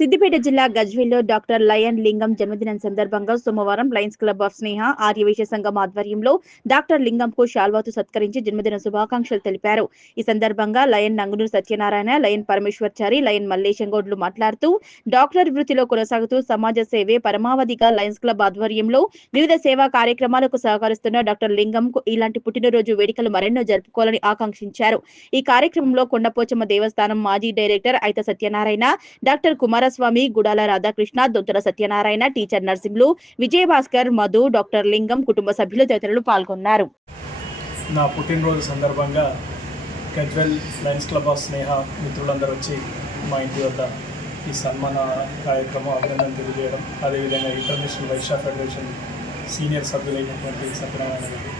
సిద్దిపేట జిల్లా గజ్వేల్లో doctor lion లింగం జన్మదినం సందర్భంగా సోమవారం లయన్స్ క్లబ్ ఆఫ్ స్నేహ ఆర్యవైశ్య సంఘం ఆధ్వర్యంలో డాక్టర్ లింగంకు శాల్వాతో సత్కరించి జన్మదిన శుభాకాంక్షలు తెలిపారు. ఈ సందర్భంగా lion Nangunuru Satyanarayana, lion Parameshwarchari, lion మల్లేశంగౌడ్లు మాట్లాడుతూ డాక్టర్ వృత్తిలో కొనసాగుతూ సమాజ సేవే పరమావధిగా లయన్స్ క్లబ్ ఆధ్వర్యంలో వివిధ సేవా కార్యక్రమాలకు సహకరిస్తున్న డాక్టర్ లింగంకు ఇలాంటి పుట్టినరోజు వేడుకలు మరెన్నో జరుపుకోవాలని ఆకాంక్షించారు. ఈ కార్యక్రమంలో కొండపోచమ్మ దేవస్థానం మాజీ director Aitha Satyanarayana, doctor Kumaraswamy, Gudala Radhakrishna, Dontula Satyanarayana, teacher Narsimhulu, Vijayabhaskar, Madhu, doctor Lingam కుటుంబ సభ్యులు తదితరులు పాల్గొన్నారు. నా పుట్టినరోజు సందర్భంగా Gajwel lions club of Sneha మిత్రులందరూ వచ్చి మా ఇంటి వద్ద ఈ సన్మాన కార్యక్రమం అభినందన తెలియజేయడం, అదేవిధంగా ఇంటర్నేషనల్ వైశ్య ఫెడరేషన్ సీనియర్ సభ్యులైనటువంటి సత్యనారాయణ గారు,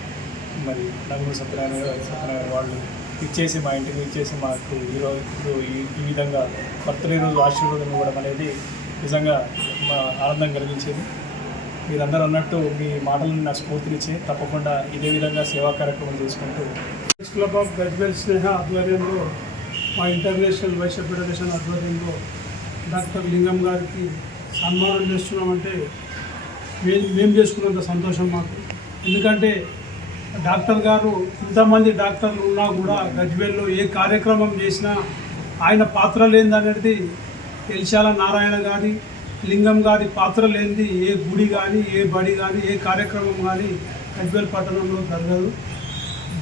మరి నంగునూరు సత్యనారాయణ వాళ్ళు ఇచ్చేసి మా ఇంటికి ఇచ్చేసి మాకు ఈరోజు ఈ విధంగా బర్త్డే రోజు ఆశీర్వాదం ఇవ్వడం అనేది నిజంగా మా ఆనందం కలిగించేది. మీరందరూ అన్నట్టు మీ మాటలను నాకు స్ఫూర్తినిచ్చి తప్పకుండా ఇదే విధంగా సేవా కార్యక్రమం చేసుకుంటూ క్లబ్ ఆఫ్ గజ్వేల్ స్నేహ ఆధ్వర్యంలో మా ఇంటర్నేషనల్ వైశ్య ఫెడరేషన్ ఆధ్వర్యంలో డాక్టర్ లింగం గారికి సన్మానం చేస్తున్నామంటే మేము చేసుకున్నంత సంతోషం మాకు. ఎందుకంటే డాక్టర్ గారు ఇంతమంది డాక్టర్లు ఉన్నా కూడా గజ్వేల్లో ఏ కార్యక్రమం చేసినా ఆయన పాత్ర లేనిదనేది ఎల్శాల నారాయణ గారి, లింగం గారి పాత్ర లేనిది ఏ గుడి కానీ, ఏ బడి కానీ, ఏ కార్యక్రమం కానీ గజ్వేల్ పట్టణంలో జరగదు.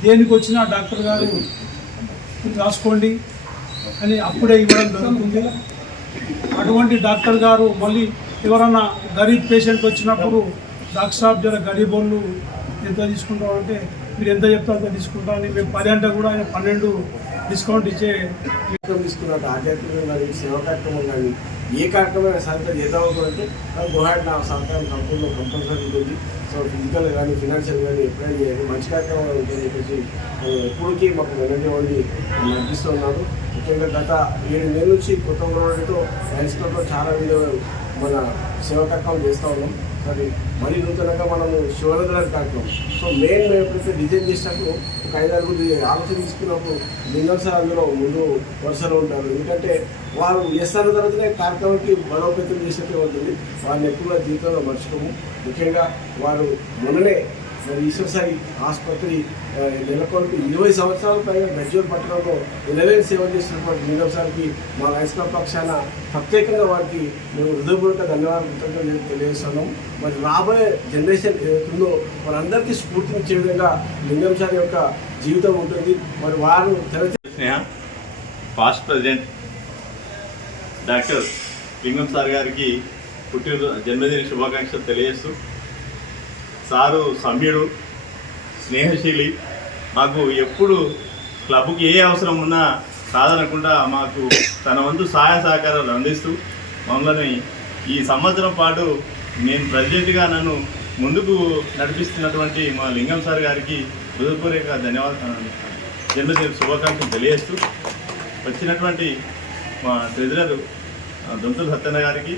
దేనికి వచ్చినా డాక్టర్ గారు రాసుకోండి అని అప్పుడే ఇవ్వడం జరుగుతుంది. అటువంటి డాక్టర్ గారు మళ్ళీ ఎవరన్నా గరీబ్ పేషెంట్ వచ్చినప్పుడు డాక్టర్ సాబ్ జర గరీబ్ వాళ్ళు ఎంత తీసుకుంటామంటే మీరు ఎంత చెప్తారో అంత తీసుకుంటామని మేము 10 అంటే కూడా ఆయన 12 డిస్కౌంట్ ఇచ్చే తీసుకున్నట్టు ఆధ్యాత్మికంగా కానీ సేవా కార్యక్రమం కానీ ఏ కార్యక్రమం సహకారం చేద్దామనుకుంటే గోహాట్ నా సహకారం సంపూర్ణ కంపల్సరీ ఉంటుంది. సో ఫిజికల్ కానీ ఫినాన్షియల్ కానీ ఎప్పుడైనా చేయాలి మంచి కార్యక్రమాలు ఉంటాయని చెప్పేసి ఎప్పటికీ మాకు వెనక్కి వండి నడిపిస్తూ ఉన్నారు. ముఖ్యంగా గత 7 నెలల నుంచి కొత్త గవర్నమెంట్తో లయన్స్ క్లబ్లో చాలా మన సేవా కార్యక్రమం చేస్తూ ఉన్నాం. మరీ నూతనంగా మనము శివనగర కార్యక్రమం మెయిన్ మేము ఎప్పుడైతే డిజైన్ చేసినప్పుడు ఒక 5-6 ఆలోచన తీసుకున్నప్పుడు లింగం సార్ అందులో ముందు వరుసలో ఉంటారు. ఎందుకంటే వారు ఎస్ఆర్ తర్వాతనే కార్యక్రమానికి బలోపేతం చేసినట్టే ఉంటుంది. వారిని ఎప్పుడు జీవితంలో మర్చిపోము. ముఖ్యంగా వారు మొన్ననే ఈశ్వర్ సాయి ఆసుపత్రి నెలకొల్పి 20 సంవత్సరాల పైగా గజ్వేల్ పట్టణంలో 11 సేవలు చేస్తున్నటువంటి లింగం సార్కి మా లయన్స్ క్లబ్ పక్షాన ప్రత్యేకంగా వారికి మేము హృదయపూర్వక ధన్యవాదాలు తెలియజేస్తున్నాము. మరి రాబోయే జనరేషన్ ఏదైతుందో వారందరికీ స్ఫూర్తినిచ్చే విధంగా లింగం సార్ యొక్క జీవితం ఉంటుంది. మరి వారు పాస్ట్ ప్రెసిడెంట్ డాక్టర్ లింగం సార్ గారికి జన్మదిన శుభాకాంక్షలు తెలియజేస్తూ, సారు సమ్యుడు, స్నేహశీలి, మాకు ఎప్పుడు క్లబ్కి ఏ అవసరం ఉన్నా కాదనకుండా మాకు తన వంతు సహాయ సహకారాలు అందిస్తూ మమ్మల్ని ఈ సంవత్సరం పాటు నేను ప్రెసిడెంట్గా నన్ను ముందుకు నడిపిస్తున్నటువంటి మా లింగం సార్ గారికి హృదయపూర్వక ధన్యవాదాలు, జన్మదిన శుభాకాంక్షలు తెలియజేస్తూ వచ్చినటువంటి మా ట్రెజరర్ దొంతుల సత్యన్న గారికి,